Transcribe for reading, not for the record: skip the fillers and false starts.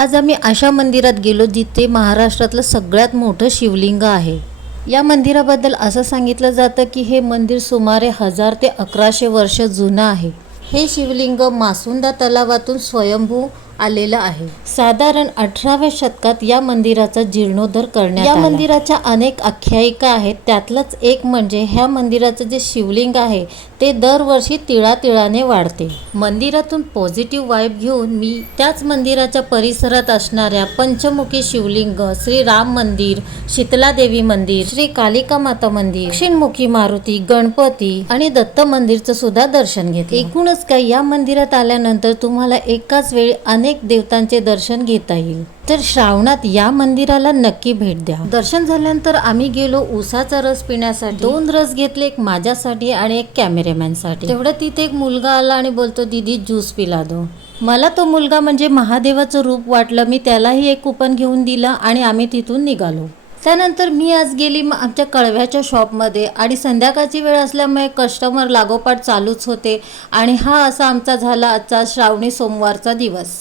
आज आम्ही अशा मंदिरात गेलो जिथे महाराष्ट्रातलं सगळ्यात मोठं शिवलिंग आहे। या मंदिराबद्दल असं सांगितलं जातं की हे मंदिर सुमारे 1000 ते 1100 वर्ष जुनं आहे। हे शिवलिंग मासुंदा तलावातून स्वयंभू आलेलं आहे। साधारण 18व्या शतकात या मंदिराचा जीर्णोद्धार करण्यात आला। या मंदिराच्या अनेक आख्यायिका आहेत, त्यातलंच एक म्हणजे ह्या मंदिराचं जे शिवलिंग आहे ते दरवर्षी तिळातिळाने वाढते। मंदिरातून पॉझिटिव्ह वाइब घेऊन मी त्याच मंदिराच्या परिसरात असणाऱ्या पंचमुखी शिवलिंग, श्री राम मंदिर, शीतला देवी मंदिर, श्री कालिका माता मंदिर, दक्षिणमुखी मारुती, गणपती आणि दत्त मंदिरचं सुद्धा दर्शन घेतलं। एकूणच काय, या मंदिरात आल्यानंतर तुम्हाला एकाच वेळी अनेक देवतांचे दर्शन घेता येईल। तर श्रावणात या मंदिराला नक्की भेट द्या। दर्शन झाल्यानंतर आम्ही गेलो उसाचा रस पिण्यासाठी। 2 रस घेतले, एक माझ्यासाठी आणि एक कॅमेरामॅन साठी। तेवढं तिथे एक मुलगा आला आणि बोलतो, दीदी ज्यूस पिला दो। मला तो मुलगा म्हणजे महादेवाचं रूप वाटलं। मी त्यालाही एक कुपन घेऊन दिलं आणि आम्ही तिथून निघालो। त्यानंतर मी आज गेली आमच्या कळव्याच्या शॉपमध्ये आणि संध्याकाळची वेळ असल्यामुळे कस्टमर लागोपाठ चालूच होते आणि हा असा आमचा झाला आजचा श्रावणी सोमवारचा दिवस।